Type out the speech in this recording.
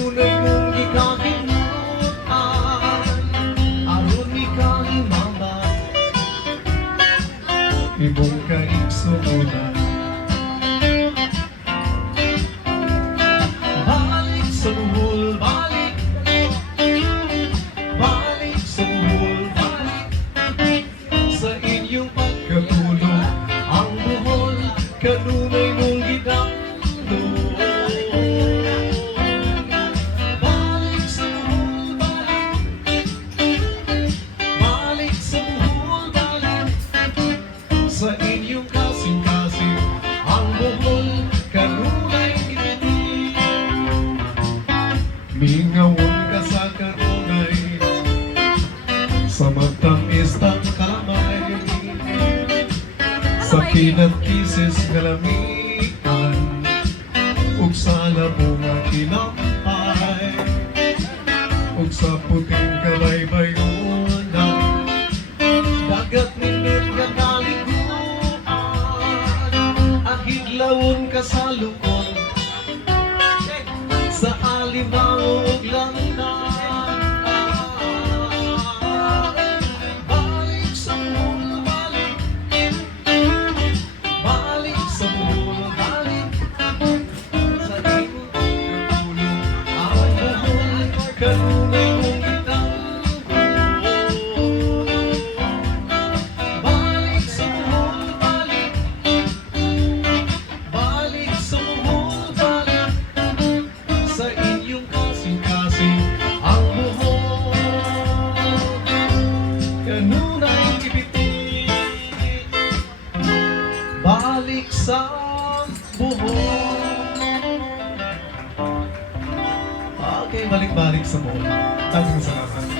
kanunay mong gikahimutan, aron ni kahimama imong kaigsuonan. Balik sa buhol, balik, balik sa buhol, balik sa inyong pagkatulog. Ang buhol kanunay mong gidanglo. Balik sa buhol, balik, balik sa buhol, balik sa inyong kasing-kasing. Ang buhol kanunay ibigay. Mingawon ka sa kanunay, sa magtamis ng kamay, sa kinat kisis nga lamian, ug sa labong nga kinampay, ug sa puting kalaybayonan, dagat nindot nga kaliguan, ahidlawon ka sa lukon, sa alimango ug langtan. Balik sa buhol, balik, balik sa buhol, balik sa imong pagkatulog. Ang buhol kanunay mong gitanggo. Balik sa buhol, balik, balik sa buhol, balik sa inyong kasing-kasing. Ang buhol kanunay ibiti. Balik sa buhol. Okay, balik-balik sa buhol. Daghang salamat.